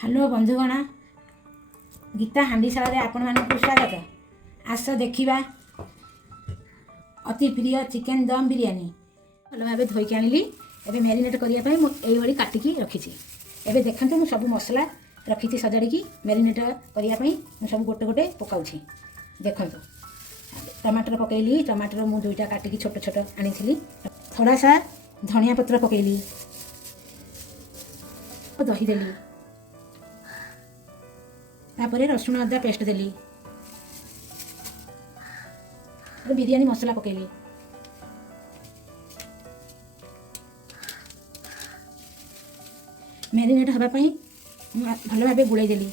Hello बंधुगण गीता हांडीशाला आपण मानक स्वागत। आस देखा अति प्रिय चिकेन दम बिरयानी भल भाव धोईक आनिली। एबे मैरिनेट करने मुझे काटिकी रखी। एबे देखते मुझे सब मसला रखी सजाड़ी मैरिनेट करने सब गोटे गोटे पकाऊ। देखो टमाटर पकईली। टमाटर मुझे दुईटा काटिकी छोट छोट आनी। थोड़ा सा धनिया पत्र पकईली। दही देली। तापर रसुण अदा पेस्ट देली। बिरयानी मसला पकईली। मैरिनेट हाँपाई भल भाव गुड़ाई देली।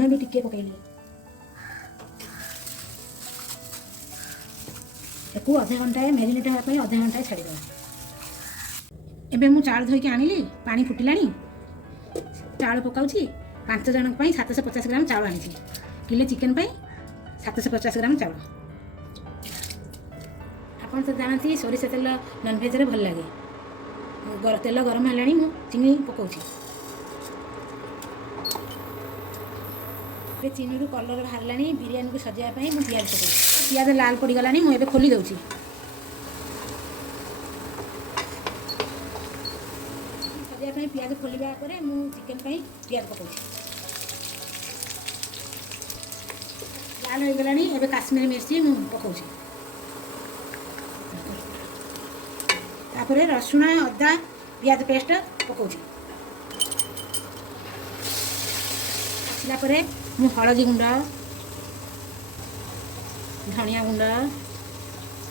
भी टिके पकईली। एक अधे घंटाए मैरिनेट हाँपाई अधे घंटाए छाड़ीद। एबे मु चाउल धोईकी आनिली। पानी फुटिलानी। चाउल पकाऊँ। 5 जन 750 ग्राम चाउल आनी। किले चिकेन 750 ग्राम चाउल। आपन तो जानती सोरिष तेल नॉनवेज रे भल लगे। तेल गरम है मु चीनी पकाऊँ। चीनी रू कलर बाहर बिरयानी को सजाइवाई मुझे पियाज पकाऊँ। पियाज लाल पड़गलानी मुझे खोली दूसरी। पियाज खोलिया परे मु चिकेन पियाज पकाऊँ। लाल हो गलानी। एबे काश्मीरी मिर्ची मु पकाऊँ। तापर रसुण अदा पियाज पेस्ट पकाऊँ। आसला परे मु हलदी गुंड धनिया गुंड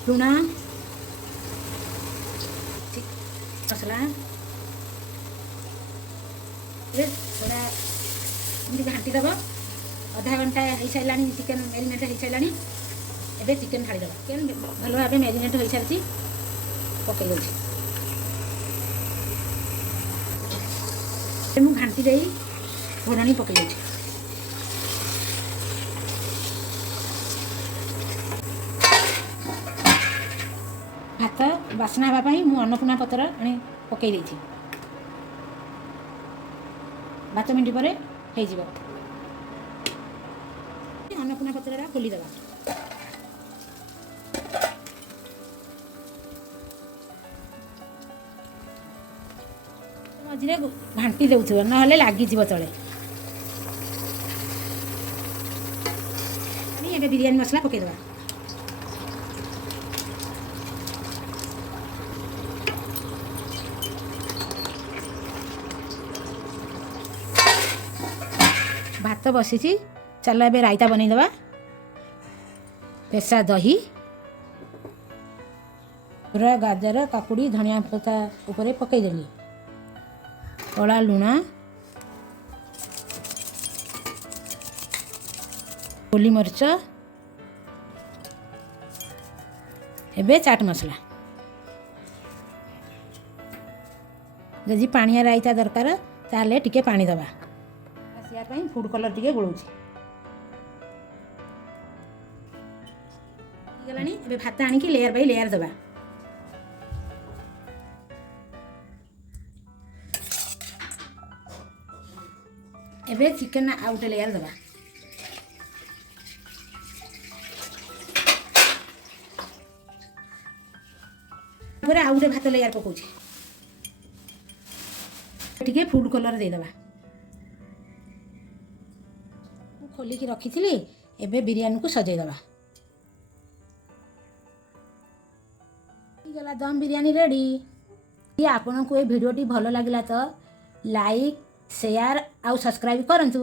लुण मसला थोड़ा घाटी दब। अधा घंटा हो सारा चिकेन मैरिनेट हो सारा। एबे चिकेन ढाड़ी दबा। चिकेन भल भाव मैरिनेट हो सारी पकई दूँ। मुझे घाटी दे घोड़नी पकई दूँ। भात बासना हाँपाई मु अन्नपूर्णा पत्र आनी पकई देती। 5 मिनट पर हो अन्नपूर्णा पत्र खोलीद। मझे घाटी दे ना लगिज तले। ये बिरयानी मसला पकईद। भात बसी। चलो ए रायता बनईदबा। पेसा दही पूरा गाजर काकुड़ी धनिया पत्ता ऊपर पकईदेली। कला लुण गोली मरीच एबे चाट मसला। जदि पानिया रायता दरकार ताले टिके पानी दबा। आसिया फूड कलर टिके गोलूँ। गलानी एबे भात आनिकी लेयर बाय लेयर दबा। एबे चिकेन आउट लेयर दबा। फिर आउटे भात लेयर पकाऊँ। टिके फूड कलर दे दबा। खोलिकी रखी थी। एबे बिरयानी को सजाई दबा। गला दम बिरयानी रेडी। ये आपन को ये वीडियो टी भल लगिला तो लाइक शेयर आउ सब्सक्राइब करंतु।